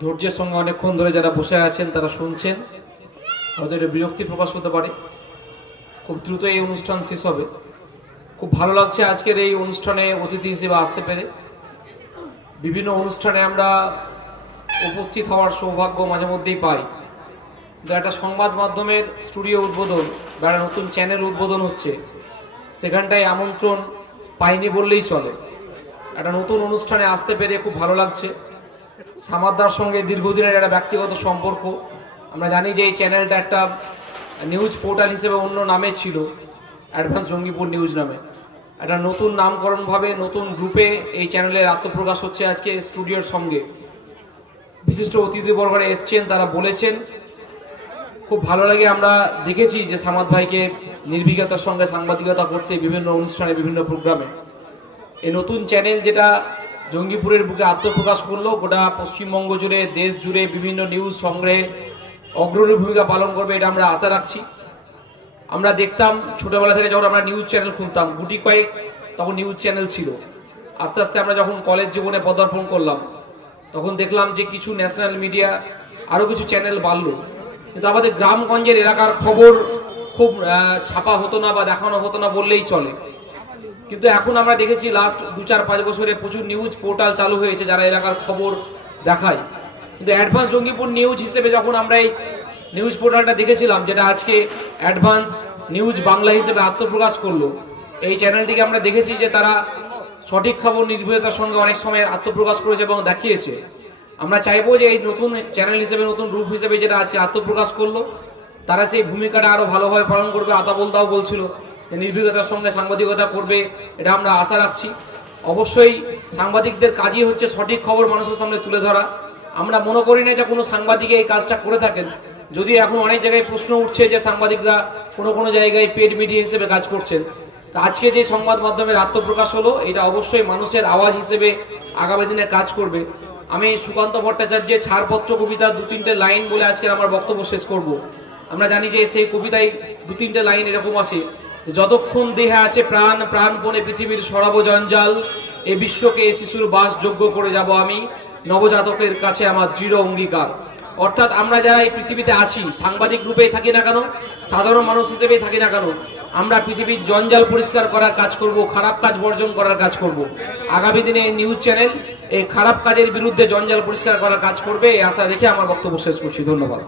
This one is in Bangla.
ধৈর্যের সঙ্গে অনেকক্ষণ ধরে যারা বসে আছেন তারা শুনছেন, হয়তো এটা বিরক্তি প্রকাশ হতে পারে। খুব দ্রুত এই অনুষ্ঠান শেষ হবে। খুব ভালো লাগছে আজকের এই অনুষ্ঠানে অতিথি হিসেবে আসতে পেরে। বিভিন্ন অনুষ্ঠানে আমরা উপস্থিত হওয়ার সৌভাগ্য মাঝে মধ্যেই পাই, কিন্তু একটা সংবাদ মাধ্যমের স্টুডিও উদ্বোধন বা একটা নতুন চ্যানেল উদ্বোধন হচ্ছে, সেখানটায় আমন্ত্রণ পাইনি বললেই চলে। একটা নতুন অনুষ্ঠানে আসতে পেরে খুব ভালো লাগছে। সামাদ্দার সঙ্গে দীর্ঘদিনের একটা ব্যক্তিগত সম্পর্ক। আমরা জানি যে এই চ্যানেলটা একটা নিউজ পোর্টাল হিসেবে অন্য নামে ছিল, অ্যাডভান্স জঙ্গিপুর নিউজ নামে। একটা নতুন নামকরণভাবে নতুন গ্রুপে এই চ্যানেলের আত্মপ্রকাশ হচ্ছে আজকে স্টুডিওর সঙ্গে। বিশিষ্ট অতিথিবর্গরা এসছেন, তারা বলেছেন, খুব ভালো লাগে। আমরা দেখেছি যে সামাদ ভাইকে নির্ভীকতার সঙ্গে সাংবাদিকতা করতে বিভিন্ন অনুষ্ঠানে বিভিন্ন প্রোগ্রামে। এই নতুন চ্যানেল যেটা জঙ্গিপুরের বুকে আত্মপ্রকাশ করলো, গোটা পশ্চিমবঙ্গ জুড়ে দেশ জুড়ে বিভিন্ন নিউজ সংগ্রহে অগ্রণী ভূমিকা পালন করবে, এটা আমরা আশা রাখছি। আমরা দেখতাম ছোটবেলা থেকে যখন আমরা নিউজ চ্যানেল খুলতাম, গুটি কয়েক তখন নিউজ চ্যানেল ছিল। আস্তে আস্তে আমরা যখন কলেজ জীবনে পদার্পণ করলাম, তখন দেখলাম যে কিছু ন্যাশনাল মিডিয়া আরও কিছু চ্যানেল বাড়লো, কিন্তু আমাদের গ্রামগঞ্জের এলাকার খবর খুব ছাপা হতো না বা দেখানো হতো না বললেই চলে। কিন্তু এখন আমরা দেখেছি লাস্ট 2-4-5 বছরে প্রচুর নিউজ পোর্টাল চালু হয়েছে যারা এলাকার খবর দেখায়। কিন্তু অ্যাডভান্স জঙ্গিপুর নিউজ হিসেবে যখন আমরা এই নিউজ পোর্টালটা দেখেছিলাম, যেটা আজকে অ্যাডভান্স নিউজ বাংলা হিসেবে আত্মপ্রকাশ করলো, এই চ্যানেলটিকে আমরা দেখেছি যে তারা সঠিক খবর নির্ভীকতার সঙ্গে অনেক সময় আত্মপ্রকাশ করেছে এবং দেখিয়েছে। আমরা চাইবো যে এই নতুন চ্যানেল হিসেবে, নতুন রূপ হিসেবে যেটা আজকে আত্মপ্রকাশ করলো, তারা সেই ভূমিকাটা আরো ভালোভাবে পালন করবে। আতাবলদাও বলছিল যে নির্ভীকতার সঙ্গে সাংবাদিকতা করবে, এটা আমরা আশা রাখছি। অবশ্যই সাংবাদিকদের কাজই হচ্ছে সঠিক খবর মানুষের সামনে তুলে ধরা। আমরা মনে করি না যে কোনো সাংবাদিক এই কাজটা করে থাকেন, যদি এখন অনেক জায়গায় প্রশ্ন উঠছে যে সাংবাদিকরা কোনো কোনো জায়গায় পেড মিডিয়া হিসেবে কাজ করছেন। তো আজকে যে সংবাদ মাধ্যমের আত্মপ্রকাশ হলো, এটা অবশ্যই মানুষের আওয়াজ হিসেবে আগামী দিনে কাজ করবে। আমি সুকান্ত ভট্টাচার্যের ছাড়পত্র কবিতা 2-3টে লাইন বলে আজকের আমার বক্তব্য শেষ করব। আমরা জানি যে সেই কবিতায় 2-3টে লাইন এরকম আছে, যতক্ষণ দেহে আছে প্রাণ, প্রাণপণে পৃথিবীর সরাবো জঞ্জাল, এ বিশ্বকে শিশুর বাস যোগ্য করে যাব আমি, নবজাতকের কাছে আমার দৃঢ় অঙ্গীকার। অর্থাৎ আমরা যারা এই পৃথিবীতে আছি, সাংবাদিক রূপেই থাকি না কেন, সাধারণ মানুষ হিসেবেই থাকি না কেন, আমরা পৃথিবীর জঞ্জাল পরিষ্কার করার কাজ করব, খারাপ কাজ বর্জন করার কাজ করব। আগামী দিনে এই নিউজ চ্যানেল এই খারাপ কাজের বিরুদ্ধে জঞ্জাল পরিষ্কার করার কাজ করবে, এই আশা রেখে আমার বক্তব্য শেষ করছি। ধন্যবাদ।